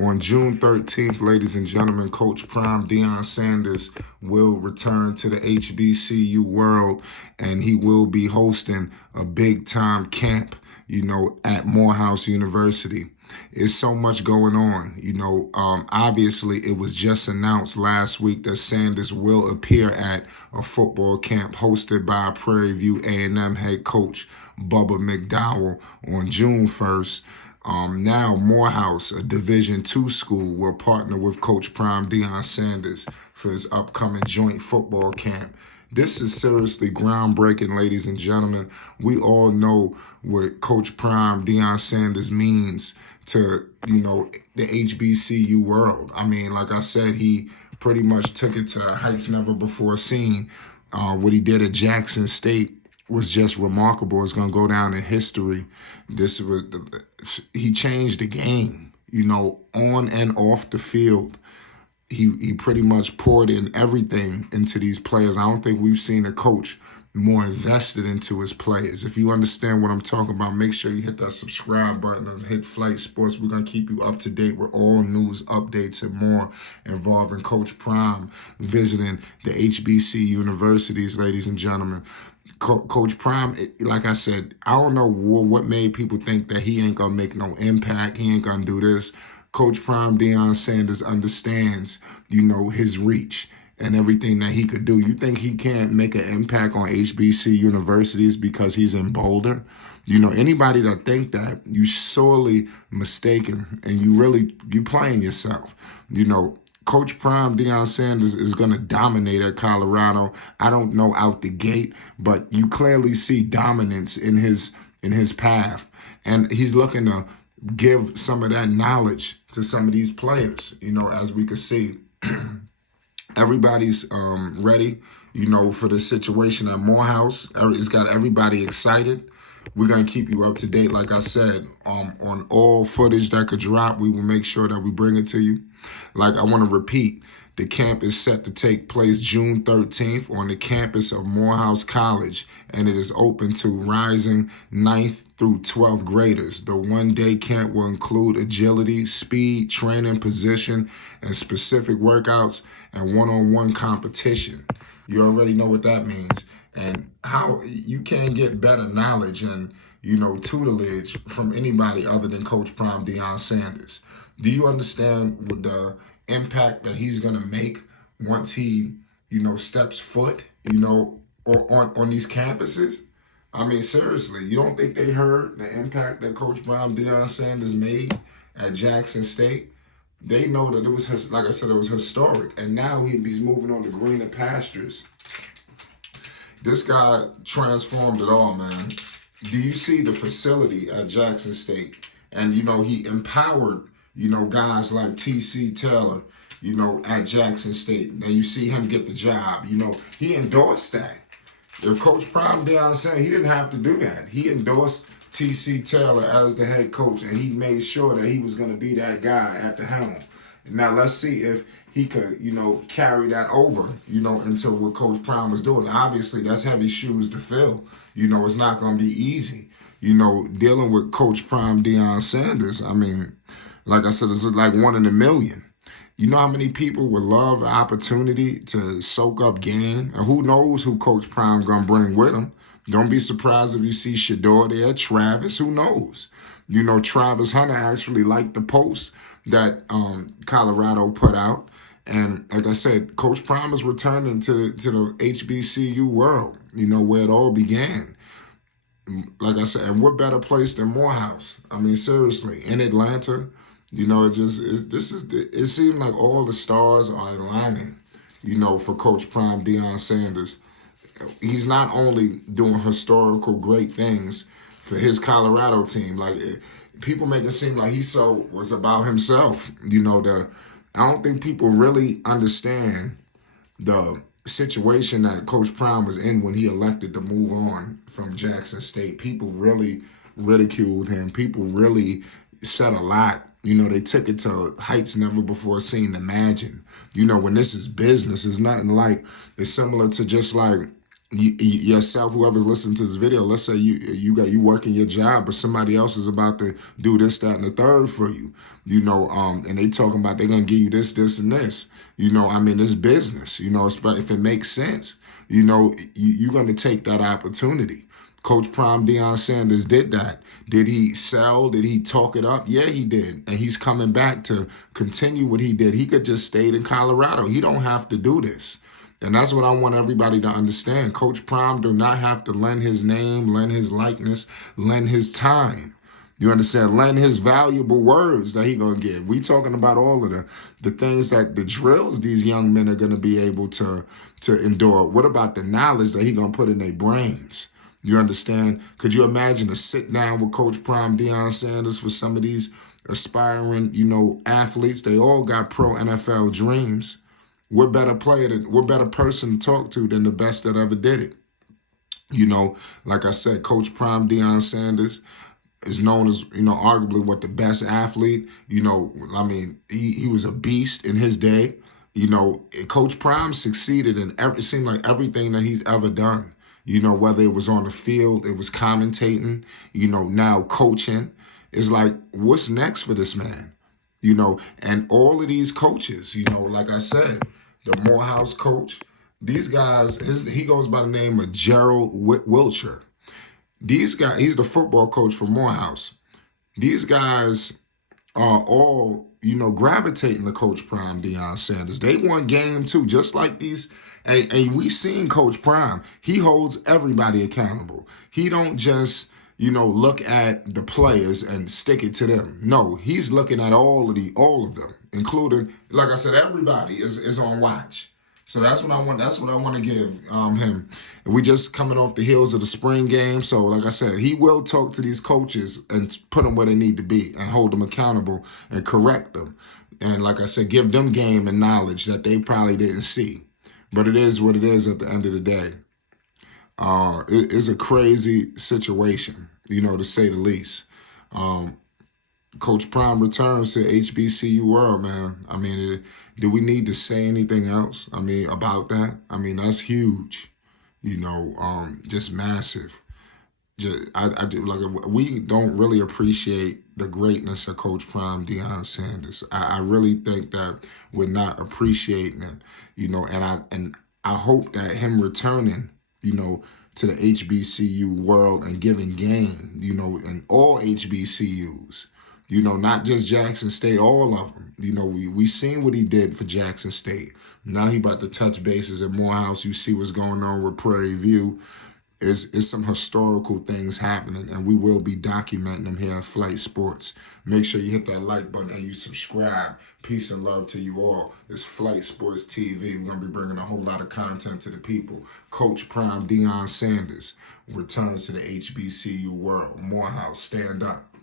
On June 13th, ladies and gentlemen, Coach Prime Deion Sanders will return to the HBCU world, and he will be hosting a big-time camp, at Morehouse University. It's so much going on. Obviously, it was just announced last week that Sanders will appear at a football camp hosted by Prairie View A&M head coach Bubba McDowell on June 1st. Now, Morehouse, a Division II school, will partner with Coach Prime Deion Sanders for his upcoming joint football camp. This is seriously groundbreaking, ladies and gentlemen. We all know what Coach Prime Deion Sanders means to, the HBCU world. I mean, like I said, he pretty much took it to heights never before seen. What he did at Jackson State was just remarkable. It's going to go down in history. He changed the game, on and off the field. He pretty much poured in everything into these players. I don't think we've seen a coach more invested into his players. If you understand what I'm talking about, make sure you hit that subscribe button and hit Flight Sports. We're going to keep you up to date with all news, updates, and more involving Coach Prime visiting the HBC universities, ladies and gentlemen. Coach Prime, like I said, I don't know what made people think that he ain't going to make no impact. He ain't going to do this. Coach Prime Deion Sanders understands, his reach and everything that he could do. You think he can't make an impact on HBC universities because he's in Boulder? Anybody that think that, you sorely mistaken, and you playing yourself. Coach Prime Deion Sanders is going to dominate at Colorado. I don't know out the gate, but you clearly see dominance in his path, and he's looking to give some of that knowledge to some of these players. As we could see, everybody's ready. For the situation at Morehouse. It's got everybody excited. We're going to keep you up to date, like I said, on all footage that could drop. We will make sure that we bring it to you. Like, I want to repeat, the camp is set to take place June 13th on the campus of Morehouse College, and it is open to rising 9th through 12th graders. The one-day camp will include agility, speed, training, position, and specific workouts, and one-on-one competition. You already know what that means. And how you can't get better knowledge and, tutelage from anybody other than Coach Prime Deion Sanders. Do you understand what the impact that he's going to make once he, steps foot, on these campuses? I mean, seriously, you don't think they heard the impact that Coach Prime Deion Sanders made at Jackson State? They know that it was, like I said, it was historic. And now he's moving on to greener pastures. This guy transformed it all, man. Do you see the facility at Jackson State? And, he empowered, guys like T.C. Taylor, at Jackson State. Now you see him get the job. He endorsed that. If Coach Prime Deion said he didn't have to do that. He endorsed T.C. Taylor as the head coach, and he made sure that he was going to be that guy at the helm. Now let's see if he could, carry that over, into what Coach Prime was doing. Obviously, that's heavy shoes to fill. It's not going to be easy. Dealing with Coach Prime Deion Sanders, I mean, like I said, it's like 1 in a million. You know how many people would love the opportunity to soak up game? And who knows who Coach Prime going to bring with him? Don't be surprised if you see Shador there, Travis, who knows? Travis Hunter actually liked the post that Colorado put out. And like I said, Coach Prime is returning to the HBCU world, where it all began. Like I said, and what better place than Morehouse? I mean, seriously, in Atlanta, it seemed like all the stars are aligning, for Coach Prime Deion Sanders. He's not only doing historical great things for his Colorado team, like people make it seem like he was about himself. I don't think people really understand the situation that Coach Prime was in when he elected to move on from Jackson State. People really ridiculed him. People really said a lot. They took it to heights never before seen. Imagine, when this is business, it's nothing like, it's similar to just like, yourself, whoever's listening to this video, let's say you working your job, but somebody else is about to do this, that, and the third for you, and they talking about they're gonna give you this, and this. I mean, it's business. If it makes sense, you're gonna take that opportunity. Coach Prime Deion Sanders did that. Did he sell? Did he talk it up? Yeah, he did. And he's coming back to continue what he did. He could just stayed in Colorado. He don't have to do this. And that's what I want everybody to understand. Coach Prime do not have to lend his name, lend his likeness, lend his time. You understand? Lend his valuable words that he gonna give. We talking about all of the things that the drills these young men are gonna be able to endure. What about the knowledge that he gonna put in their brains? You understand? Could you imagine a sit down with Coach Prime Deion Sanders for some of these aspiring, athletes? They all got pro NFL dreams. What better what better person to talk to than the best that ever did it? Like I said, Coach Prime Deion Sanders is known as, arguably what the best athlete. I mean, he was a beast in his day. Coach Prime succeeded in it seemed like everything that he's ever done. Whether it was on the field, it was commentating, now coaching. It's like, what's next for this man? And all of these coaches, like I said, the Morehouse coach, these guys, he goes by the name of Gerald Wiltshire. These guys, he's the football coach for Morehouse. These guys are all, gravitating to Coach Prime Deion Sanders. They won game too, just like these. And we seen Coach Prime. He holds everybody accountable. He don't just, look at the players and stick it to them. No, he's looking at all of them, including, like I said, everybody is on watch. So that's what I want. That's what I want to give him. And we just coming off the heels of the spring game. So like I said, he will talk to these coaches and put them where they need to be and hold them accountable and correct them. And like I said, give them game and knowledge that they probably didn't see. But it is what it is at the end of the day. It is a crazy situation, to say the least. Coach Prime returns to HBCU world, man. I mean, do we need to say anything else? I mean, about that? I mean, that's huge. Just massive. I do like we don't really appreciate the greatness of Coach Prime Deion Sanders. I really think that we're not appreciating him. And I hope that him returning, to the HBCU world and giving game, in all HBCUs. Not just Jackson State, all of them. We seen what he did for Jackson State. Now he about to touch bases at Morehouse. You see what's going on with Prairie View. It's some historical things happening, and we will be documenting them here at Flight Sports. Make sure you hit that like button and you subscribe. Peace and love to you all. It's Flight Sports TV. We're going to be bringing a whole lot of content to the people. Coach Prime Deion Sanders returns to the HBCU world. Morehouse, stand up.